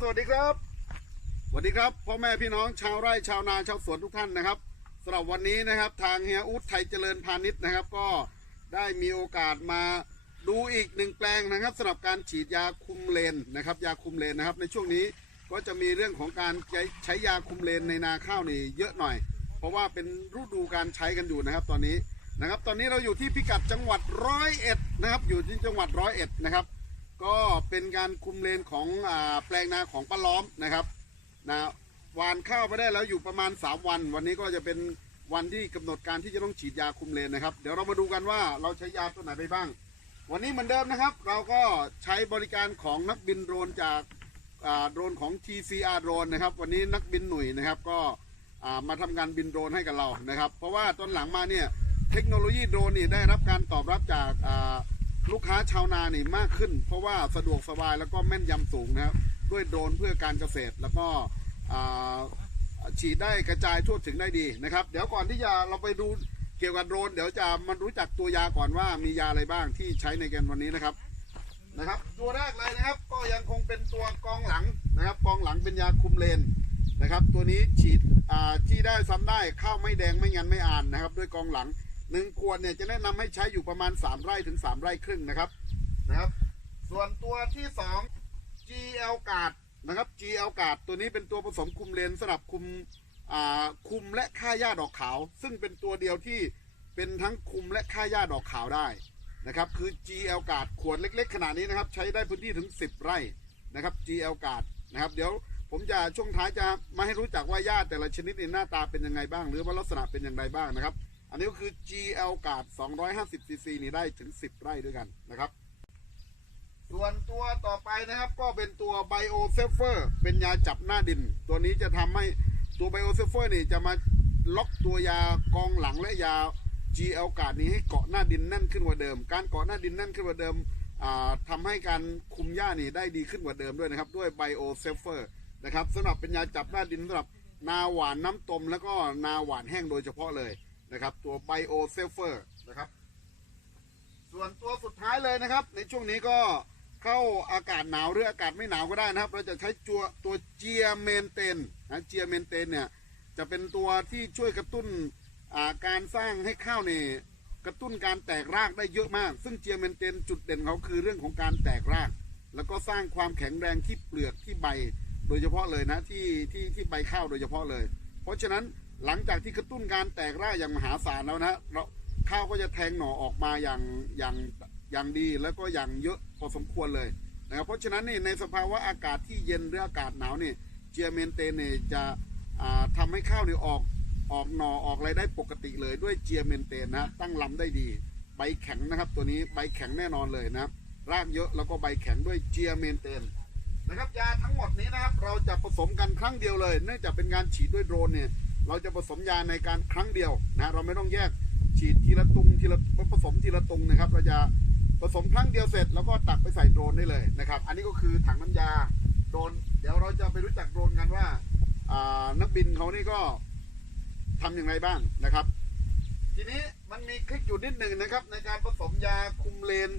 สวัสดีครับสวัสดีครับพ่อแม่พี่น้องชาวไร่ชาวนาชาวสวนทุกท่านนะครับสำหรับวันนี้นะครับทางเฮียอุทไทยเจริญพาณิชย์นะครับ ก็ได้มีโอกาสมาดูอีกหนึ่งแปลงนะครับสำหรับการฉีดยาคุมเลนนะครับ ยาคุมเลนนะครับ ในช่วงนี้ก็จะมีเรื่องของการใช้ใช้ยาคุมเลนในนาข้าวนี่เยอะหน่อย เพราะว่าเป็นฤดูการใช้กันอยู่นะครับ ตอนนี้นะครับ ตอนนี้เราอยู่ที่พิกัดจังหวัดร้อยเอ็ดนะครับ อยู่ที่จังหวัดร้อยเอ็ดนะครับ ก็เป็นการคุมเลนของอาแปลงนาของป้าล้อมนะครับนะหวานข้าวไปได้แล้วอยู่ประมาณ 3 วัน วันนี้ก็จะเป็นวันที่กำหนดการที่จะต้องฉีดยาคุมเลนนะครับ เดี๋ยวเรามาดูกันว่าเราใช้ยาตัวไหนไปบ้าง วันนี้เหมือนเดิมนะครับ เราก็ใช้บริการของนักบินโดรนจากอ่าโดรนของ TCR โดรนนะครับ วันนี้นักบินหนุ่ยนะครับก็อ่ามาทำการบินโดรนให้กับเรานะครับ เพราะว่าตอนหลังมาเนี่ยเทคโนโลยีโดรนนี่ได้รับการตอบรับจากอ่า ลูกค้าชาวนานี่มากขึ้น เพราะว่าสะดวกสบายแล้วก็แม่นยำสูงนะครับด้วยโดรนเพื่อการเกษตรแล้วก็ฉีดได้กระจายทั่วถึงได้ดีนะครับ เดี๋ยวก่อนที่จะเราไปดูเกี่ยวกับโดรนเดี๋ยวจะมารู้จักตัวยาก่อนว่ามียาอะไรบ้างที่ใช้ในกันวันนี้นะครับนะครับ ตัวแรกเลยนะครับ ก็ยังคงเป็นตัวกองหลังนะครับ กองหลังเป็นยาคุมเลนนะครับ ตัวนี้ฉีดที่ได้ซ้ำได้ข้าวไม่แดงไม่งันไม่อ่านนะครับ ด้วยกองหลัง หนึ่งขวดเนี่ยจะแนะนำให้ใช้อยู่ประมาณ 3 ไร่ถึง 3 ไร่ครึ่งนะครับนะครับ ส่วนตัวที่ 2 GL กาดนะครับ GL กาดตัวนี้เป็นตัวผสมคุมเลนสำหรับคุมอ่าคุมและฆ่าหญ้าดอกขาว ซึ่งเป็นตัวเดียวที่เป็นทั้งคุมและฆ่าหญ้าดอกขาวได้นะครับ คือ GL กาดขวดเล็ก ๆ ขนาดนี้นะครับ ใช้ได้พื้นที่ถึง 10 ไร่นะครับ GL กาดนะครับ เดี๋ยวผมจะช่วงท้ายจะมาให้รู้จักว่าหญ้าแต่ละชนิดในหน้าตาเป็นยังไงบ้าง หรือว่าลักษณะเป็นอย่างไรบ้างนะครับ อันนี้ก็คือ GL กาด250 cc นี่ได้ถึง 10 ไร่ด้วยกันนะครับ ส่วนตัวต่อไปนะครับก็เป็นตัว Bio s a f e r เป็นยาจับหน้าดิน ตัวนี้จะทำให้ตัว Bio s a f e r นี่จะมาล็อกตัวยากองหลังและยา GL กาดนี้ให้เกาะหน้าดินแน่นขึ้นกว่าเดิม การเกาะหน้าดินแน่นขึ้นกว่าเดิมอ่าทำให้การคุมหญ้านี่ได้ดีขึ้นกว่าเดิมด้วยนะครับ ด้วย Bio s a f e r นะครับสำหรับเป็นยาจับหน้าดินสำหรับนาหวานน้ำตม แล้วก็นาหวานแห้งโดยเฉพาะเลย นะครับ ตัว Bio s a f e r นะครับ ส่วนตัวสุดท้ายเลยนะครับ ในช่วงนี้ก็เข้าอากาศหนาวหรืออากาศไม่หนาวก็ได้นะครับ เราจะใช้ตัวตัวเจียเมนเตนนะเจียเมนเตนเนี่ยจะเป็นตัวที่ช่วยกระตุ้นาการสร้างให้ข้าวเนี่ยกระตุ้นการแตกรากได้เยอะมาก ซึ่งเจียเมนเตนจุดเด่นเขาคือเรื่องของการแตกราก แล้วก็สร้างความแข็งแรงที่เปลือกที่ใบ โดยเฉพาะเลยนะที่ที่ที่ใบข้าวโดยเฉพาะเลย เพราะฉะนั้น หลังจากที่กระตุ้นการแตกรากอย่างมหาศาลแล้วนะเราข้าวก็จะแทงหน่อออกมาอย่างอย่างอย่างดีแล้วก็อย่างเยอะพอสมควรเลยนะครับเพราะฉะนั้นนี่ในสภาวะอากาศที่เย็นหรืออากาศหนาวนี่เจียเมนเตนเนี่ยจะอ่าทำให้ข้าวเนี่ยออกออกหน่อออกอะไรได้ปกติเลยด้วยเจียเมนเตนนะตั้งลำได้ดี ใบแข็งนะครับ ตัวนี้ใบแข็งแน่นอนเลยนะครับรากเยอะแล้วก็ใบแข็งด้วยเจียเมนเตนนะครับยาทั้งหมดนี้นะครับเราจะผสมกันครั้งเดียวเลย เนื่องจากเป็นการฉีดด้วยโดรนเนี่ย เราจะผสมยาในการครั้งเดียวนะเราไม่ต้องแยกฉีดทีละตุงทีละผสมทีละตุงนะครับ เราจะผสมครั้งเดียวเสร็จแล้วก็ตักไปใส่โดรนได้เลยนะครับ อันนี้ก็คือถังน้ำยาโดรนเดี๋ยวเราจะไปรู้จักโดรนกันว่านักบินเขานี่ก็ทำอย่างไรบ้างนะครับ ทีนี้มันมีคลิกอยู่นิดหนึ่งนะครับ ในการผสมยาคุมเลน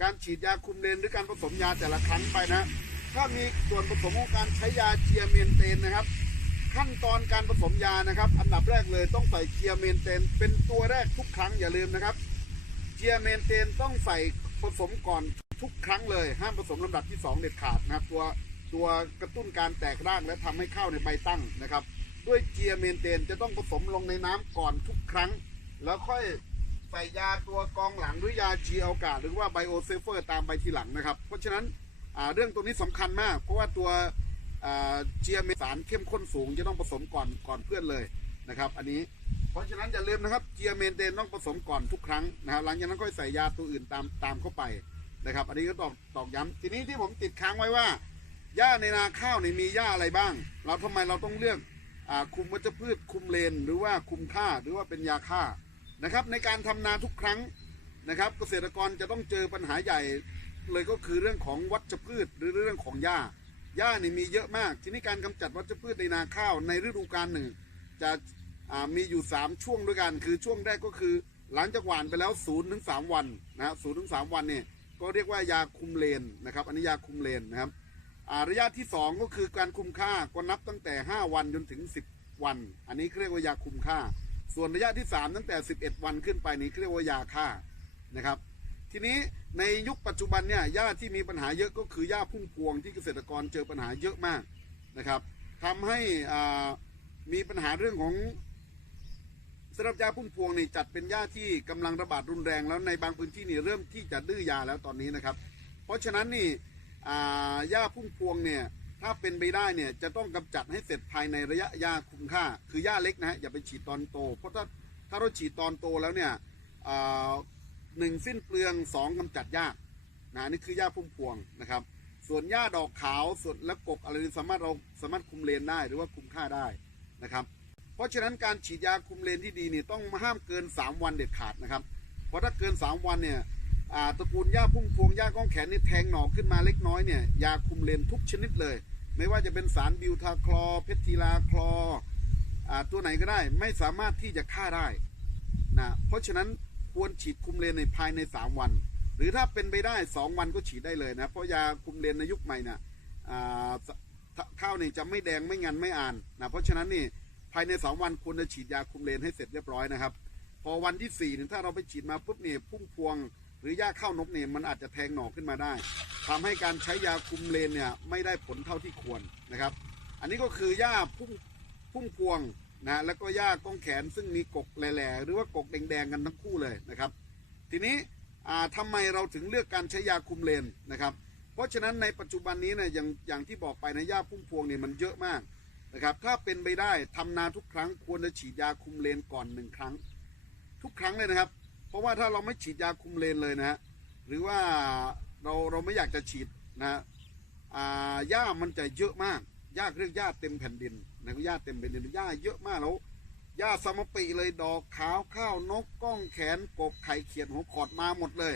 การฉีดยาคุมเลนหรือการผสมยาแต่ละครั้งไปนะ ถ้ามีส่วนผสมของการใช้ยาเจียเมนเตนนะครับ ขั้นตอนการผสมยานะครับ อันดับแรกเลยต้องใส่เจียเมนเตนเป็นตัวแรกทุกครั้งอย่าลืมนะครับเจียเมนเตนต้องใส่ผสมก่อนทุกครั้งเลย ห้ามผสมลำดับที่ 2 เด็ดขาดนะครับ ตัวตัวกระตุ้นการแตกรากและทำให้ข้าวในใบตั้งนะครับ ด้วยเจียเมนเตนจะต้องผสมลงในน้ำก่อนทุกครั้ง แล้วค่อยใส่ยาตัวกองหลังหรือยาจีเอลกาหรือว่าไบโอเซฟเฟอร์ตามไปทีหลังนะครับ เพราะฉะนั้นเรื่องตรงนี้สำคัญมาก เพราะว่าตัว เจียเมสารเข้มข้นสูงจะต้องผสมก่อนก่อนเพื่อนเลยนะครับ อันนี้เพราะฉะนั้นอย่าลืมนะครับเจียเมนเตนต้องผสมก่อนทุกครั้งนะครับหลังจากนั้นค่อยใส่ยาตัวอื่นตามตามเข้าไปนะครับ อันนี้ก็ตอกตอกย้ำทีนี้ที่ผมติดค้างไว้ว่าหญ้าในนาข้าวนี่มีหญ้าอะไรบ้าง เราทำไมเราต้องเลือกอคุมวัชพืชคุมเลนหรือว่าคุมค่าหรือว่าเป็นยาฆ่านะครับ ในการทำนาทุกครั้งนะครับ เกษตรกรจะต้องเจอปัญหาใหญ่เลยก็คือเรื่องของวัชพืชหรือเรื่องของหญ้า หญ้านี่มีเยอะมาก ทีนี้การกำจัดวัชพืชในนาข้าวในฤดูกาลหนึ่ง จะมีอยู่ 3 ช่วงด้วยกัน คือช่วงแรกก็คือ หลังจากหว่านไปแล้ว0ูนถึงสวันนะฮะศูนย์ถึงสวันเนี่ยก็เรียกว่ายาคุมเลนนะครับ อันนี้ยาคุมเลนนะครับระยะที่ 2 ก็คือการคุมค่าก็นับตั้งแต่ 5 วันจนถึง 10 วัน อันนี้เรียกว่ายาคุมค่า ส่วนระยะที่ 3 ตั้งแต่ 11 วันขึ้นไปนี้เรียกว่ายาฆ่านะครับ ทีนี้ ในยุคปัจจุบันเนี่ยหญ้าที่มีปัญหาเยอะก็คือหญ้าพุ่มพวงที่เกษตรกรเจอปัญหาเยอะมากนะครับทำให้มีปัญหาเรื่องของสำหรับหญ้าพุ่มพวงนี่จัดเป็นหญ้าที่กำลังระบาดรุนแรงแล้วในบางพื้นที่นี่เริ่มที่จะดื้อยาแล้วตอนนี้นะครับ เพราะฉะนั้นนี่อ่าหญ้าพุ่มพวงเนี่ยถ้าเป็นไปได้เนี่ยจะต้องกำจัดให้เสร็จภายในระยะยาคุ้มค่า คือหญ้าเล็กนะฮะอย่าไปฉีดตอนโต เพราะถ้าถ้าเราฉีดตอนโตแล้วเนี่ย หนึ่งสิ้นเปลืองสองกำจัดยากนะนี่คือหญ้าพุ่มพวงนะครับ ส่วนหญ้าดอกขาวส่วนและกกอะไรนี่สามารถเราสามารถคุมเลนได้หรือว่าคุมค่าได้นะครับ เพราะฉะนั้นการฉีดยาคุมเลนที่ดีนี่ต้องห้ามเกิน 3 วันเด็ดขาดนะครับ เพราะถ้าเกิน 3 วันเนี่ยตระกูลหญ้าพุ่มพวงหญ้าก้องแขนนี่แทงหน่อขึ้นมาเล็กน้อยเนี่ยยาคุมเลนทุกชนิดเลย ไม่ว่าจะเป็นสารบิวทาคลอเพททิลาคลออตัวไหนก็ได้ไม่สามารถที่จะฆ่าได้นะเพราะฉะนั้น ควรฉีดคุมเลนในภายใน 3 วัน หรือถ้าเป็นไปได้ 2 วันก็ฉีดได้เลยนะ เพราะยาคุมเลนในยุคใหม่นะอ่าสข้าวนี่จะไม่แดงไม่งันไม่อ่านนะเพราะฉะนั้นนี่ภายใน 2 วันควรจะฉีดยาคุมเลนให้เสร็จเรียบร้อยนะครับ พอวันที่4เนี่ยถ้าเราไปฉีดมาปุ๊บเนี่ยพุ่งพวง หรือหญ้าข้าวนกเนี่ยมันอาจจะแทงหน่อขึ้นมาได้ทำให้การใช้ยาคุมเลนเนี่ยไม่ได้ผลเท่าที่ควรนะครับ อันนี้ก็คือหญ้าพุ่งพุ่งพวง นะแล้วก็หญ้าก้องแขนซึ่งมีกกแหล่ๆหรือว่ากกแดงๆกันทั้งคู่เลยนะครับ ทีนี้อ่าทำไมเราถึงเลือกการใช้ยาคุมเลนนะครับ เพราะฉะนั้นในปัจจุบันนี้เนี่ยอย่างอย่างที่บอกไปนะหญ้าพุ่มพวงเนี่ยมันเยอะมากนะครับ ถ้าเป็นไปได้ทำนาทุกครั้งควรจะฉีดยาคุมเลนก่อนหนึ่งครั้ง ทุกครั้งเลยนะครับ เพราะว่าถ้าเราไม่ฉีดยาคุมเลนเลยนะฮะหรือว่าเราเราไม่อยากจะฉีดนะฮะอ่าหญ้ามันจะเยอะมากหญ้าเรียกหญ้าเต็มแผ่นดิน นะหญ้าเต็มแผ่นดินหญ้าเยอะมากแล้วหญ้าสมปีเลยดอกขาวข้าวนกก้องแขนกบไข่เขียดหัวขอดมาหมดเลย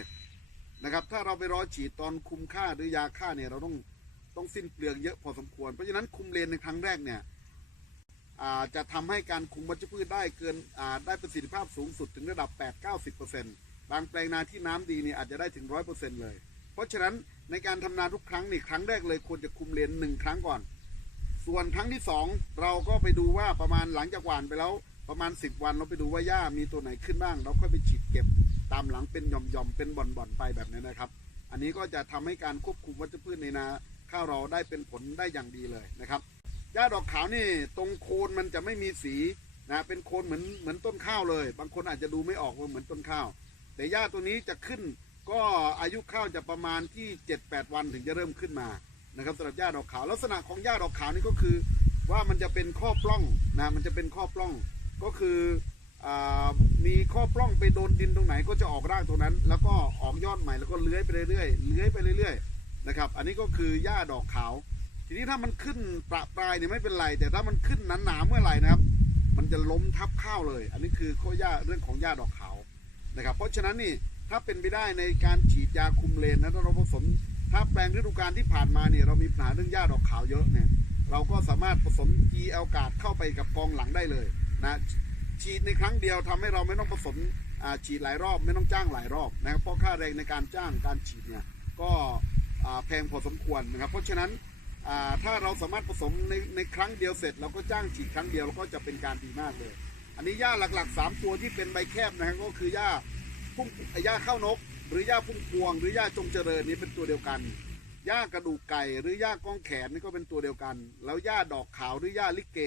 นะครับ ถ้าเราไปรอฉีดตอนคุมค่าหรือยาฆ่าเนี่ยเราต้องต้องสิ้นเปลืองเยอะพอสมควร เพราะฉะนั้นคุมเลนในครั้งแรกเนี่ยจะทำให้การคุมวัชพืชได้เกินได้ประสิทธิภาพสูงสุดถึงระดับ 8-90%บางแปลงนาที่น้ำดีเนี่ยอาจจะได้ถึง 100%เลย เพราะฉะนั้นในการทำนาทุกครั้งนี่ครั้งแรกเลยควรจะคุมเลนหนึ่งครั้งก่อน ส่วนครั้งที่2เราก็ไปดูว่าประมาณหลังจากหว่านไปแล้วประมาณ 10 วันเราไปดูว่าหญ้ามีตัวไหนขึ้นบ้าง เราค่อยไปฉีดเก็บตามหลังเป็นหย่อมๆเป็นบ่อนๆไปแบบนี้นะครับ อันนี้ก็จะทำให้การควบคุมวัชพืชในนาข้าวเราได้เป็นผลได้อย่างดีเลยนะครับหญ้าดอกขาวนี่ตรงโคนมันจะไม่มีสีนะเป็นโคนเหมือนเหมือนต้นข้าวเลย บางคนอาจจะดูไม่ออกว่าเหมือนต้นข้าว แต่หญ้าตัวนี้จะขึ้น ก็อายุข้าวจะประมาณที่ 7-8 วันถึงจะเริ่มขึ้นมา นะครับสำหรับหญ้าดอกขาวลักษณะของหญ้าดอกขาวนี่ก็คือ ว่ามันจะเป็นข้อปล้องนะมันจะเป็นข้อปล้องก็คืออมีข้อปล้องไปโดนดินตรงไหนก็จะออกรากตรงนั้น แล้วก็ออกยอดใหม่แล้วก็เลื้อยไปเรื่อยๆเลื้อยไปเรื่อยๆนะครับ อันนี้ก็คือหญ้าดอกขาว ทีนี้ถ้ามันขึ้นประปรายเนี่ยไม่เป็นไร แต่ถ้ามันขึ้นหนาๆเมื่อไหร่นะครับ มันจะล้มทับข้าวเลย อันนี้คือข้อหญ้าเรื่องของหญ้าดอกขาวนะครับ เพราะฉะนั้นนี่ถ้าเป็นไปได้ในการฉีดยาคุมเลนนะถ้าเราผสม ถ้าแปลงฤดูกาลที่ผ่านมาเนี่ยเรามีปัญหาเรื่องหญ้าดอกขาวเยอะเนี่ยเราก็สามารถผสม GL กาดเข้าไปกับกองหลังได้เลยนะฉีดในครั้งเดียวทำให้เราไม่ต้องผสมอ่าฉีดหลายรอบไม่ต้องจ้างหลายรอบนะครับเพราะค่าแรงในการจ้างการฉีดเนี่ยก็อ่าแพงพอสมควรนะครับ เพราะฉะนั้นอ่าถ้าเราสามารถผสมในในครั้งเดียวเสร็จ เราก็จ้างฉีดครั้งเดียวเราก็จะเป็นการดีมากเลย อันนี้หญ้าหลักๆ 3 ตัวที่เป็นใบแคบนะครับก็คือหญ้าพุ่มหญ้าข้าวนก รือหญ้าพุ่มพวง หรือหญ้าจงเจริญนี่เป็นตัวเดียวกันหญ้ากระดูกไก่หรือหญ้าก้องแขนนี่ก็เป็นตัวเดียวกัน แล้วหญ้าดอกขาวหรือหญ้าลิเก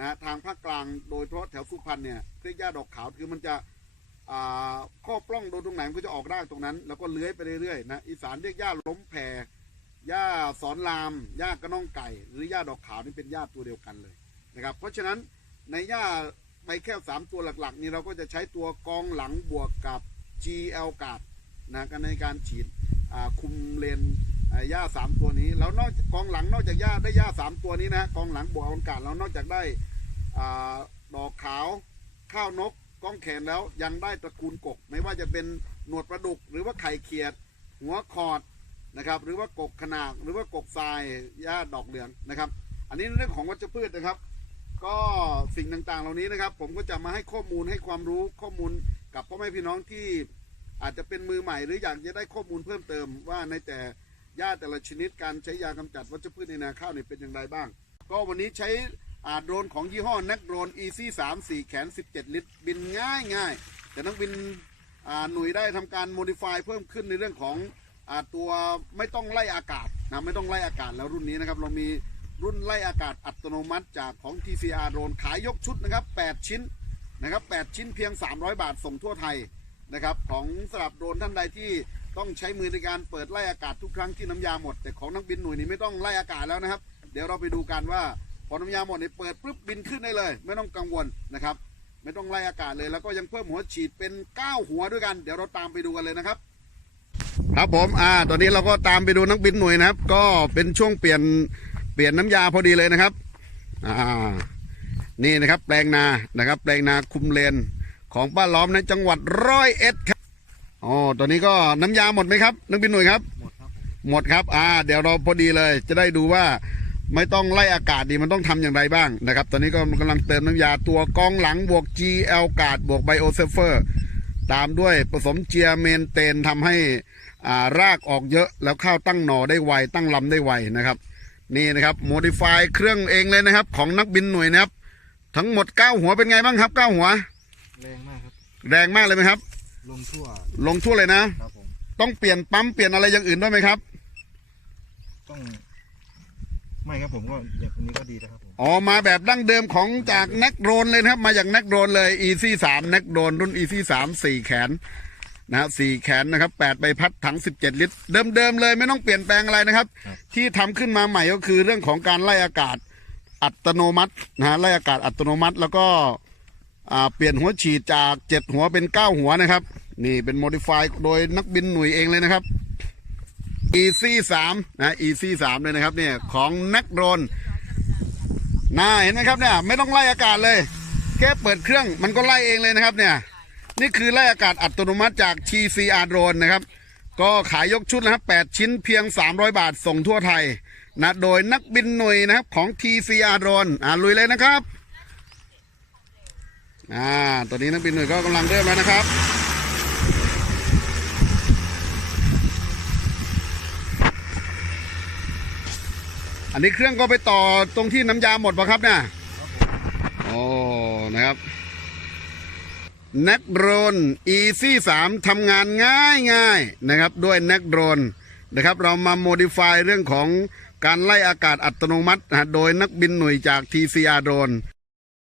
นะทางภาคกลางโดยเฉพาะแถวสุพรรณเนี่ยเรียกหญ้าดอกขาวคือมันจะข้อปล้องโดนตรงไหนมันก็จะออกรากตรงนั้น แล้วก็เลื้อยไปเรื่อยๆนะอีสานเรียกหญ้าล้มแผ่หญ้าสอนรามหญ้ากระน่องไก่ หรือหญ้าดอกขาวนี่เป็นหญ้าตัวเดียวกันเลยนะครับเพราะฉะนั้นในหญ้าใบแค่สามตัวหลักๆ นี่เราก็จะใช้ตัวกองหลังบวกกับ GL กาด นะกันในการฉีดคุมเลนอ่าหญ้าสามตัวนี้ แล้วนอกกองหลังนอกจากหญ้าได้หญ้าสามตัวนี้นะกองหลังบวกอากาศแล้วนอกจากได้อดอกขาวข้าวนกก้องแขนแล้วยังได้ตระกูลกก ไม่ว่าจะเป็นหนวดปลาดุก หรือว่าไข่เขียด หัวคอดนะครับ หรือว่ากกขนาดหรือว่ากกทรายหญ้าดอกเหลืองนะครับ อันนี้เรื่องของวัชพืชนะครับ ก็สิ่งต่างๆ เหล่านี้นะครับ ผมก็จะมาให้ข้อมูลให้ความรู้ข้อมูลกับพ่อแม่พี่น้องที่ อาจจะเป็นมือใหม่หรืออยากจะได้ข้อมูลเพิ่มเติมว่าในแต่หญ้าแต่ละชนิดการใช้ยากำจัดวัชพืชในนาข้าวเนี่ยเป็นอย่างไรบ้าง ก็วันนี้ใช้อาโดรนของยี่ห้อนักโดรน Easy 3 4แขน 17 ลิตร บินง่ายง่ายแต่นักบินหน่วยได้ทำการโมดิฟายเพิ่มขึ้นในเรื่องของอตัวไม่ต้องไล่อากาศนะไม่ต้องไล่อากาศแล้วรุ่นนี้นะครับ เรามีรุ่นไล่อากาศอัตโนมัติจากของ TCR โดรนขายยกชุดนะครับ 8 ชิ้นนะครับ 8 ชิ้นเพียง 300 บาทส่งทั่วไทย นะครับ ของสำหรับโดรนท่านใดที่ต้องใช้มือในการเปิดไล่อากาศทุกครั้งที่น้ำยาหมด แต่ของนักบินหน่วยนี้ไม่ต้องไล่อากาศแล้วนะครับ เดี๋ยวเราไปดูกันว่าพอน้ำยาหมดเนี่ยเปิดปุ๊บบินขึ้นได้เลย ไม่ต้องกังวลนะครับ ไม่ต้องไล่อากาศเลยแล้วก็ยังเพิ่มหัวฉีดเป็น 9 หัวด้วยกัน เดี๋ยวเราตามไปดูกันเลยนะครับ ครับผมอ่าตอนนี้เราก็ตามไปดูนักบินหน่วยนะครับ ก็เป็นช่วงเปลี่ยนเปลี่ยนน้ำยาพอดีเลยนะครับอ่านี่นะครับ แปลงนานะครับ แปลงนาคุมเลน ของป้าล้อมในจังหวัดร้อยเอ็ดครับอ๋อตอนนี้ก็น้ำยาหมดไหมครับนักบินหน่วยครับ หมดครับผมหมดครับ อ่า เดี๋ยวเราพอดีเลย จะได้ดูว่าไม่ต้องไล่อากาศดีมันต้องทำอย่างไรบ้างนะครับ ตอนนี้ก็กำลังเติมน้ำยาตัวกองหลังบวก GL กาดบวกไบโอเซฟเฟอร์ตามด้วยผสมเจียเมนเตนทำให้อ่ารากออกเยอะแล้วข้าวตั้งหน่อได้ไวตั้งลำได้ไวนะครับ นี่นะครับโมดิฟายเครื่องเองเลยนะครับ ของนักบินหน่วยนะครับ ทั้งหมด 9 หัวเป็นไงบ้างครับ 9 หัว แรงมากครับ แรงมากเลยไหมครับ ลงทั่วลงทั่วเลยนะ ครับผม ต้องเปลี่ยนปั๊มเปลี่ยนอะไรอย่างอื่นด้วยไหมครับ ต้อง ไม่ครับผมก็อย่างนี้ก็ดีนะครับผม อ๋อมาแบบดั้งเดิมของจากนักโดรนเลยนะครับ มาจากนักโดรนเลย EC 3นักโดรนรุ่น EC 3 4แขนนะฮะสี่แขนนะครับ8ใบพัดถัง17ลิตร เดิมๆเลยไม่ต้องเปลี่ยนแปลงอะไรนะครับ ที่ทำขึ้นมาใหม่ก็คือเรื่องของการไล่อากาศอัตโนมัตินะฮะไล่อากาศอัตโนมัติแล้วก็อ่า เปลี่ยนหัวฉีดจาก7หัวเป็น9หัวนะครับ นี่เป็นโมดิฟายโดยนักบินหน่วยเองเลยนะครับ EC 3นะ EC 3เลยนะครับเนี่ยของนักโดรนน่าเห็นไหมครับเนี่ยไม่ต้องไล่อากาศเลย แค่เปิดเครื่องมันก็ไล่เองเลยนะครับเนี่ยนี่คือไล่อากาศอัตโนมัติจาก TCR Drone นะครับ ก็ขายยกชุดนะครับ 8 ชิ้นเพียง 300 บาทส่งทั่วไทยนะ โดยนักบินหน่วยนะครับของ TCR Drone อ่าลุยเลยนะครับ อ่าตัวนี้นักบินหน่วยก็กำลังเริ่มแล้วนะครับ อันนี้เครื่องก็ไปต่อตรงที่น้ำยาหมดปะครับเนี่ยโอ้นะครับนักโดรน Easy 3ทำงานง่ายง่ายนะครับ ด้วยนักโดรนนะครับเรามาโมดิฟายเรื่องของการไล่อากาศอัตโนมัติ โดยนักบินหน่วยจาก TCR โดรน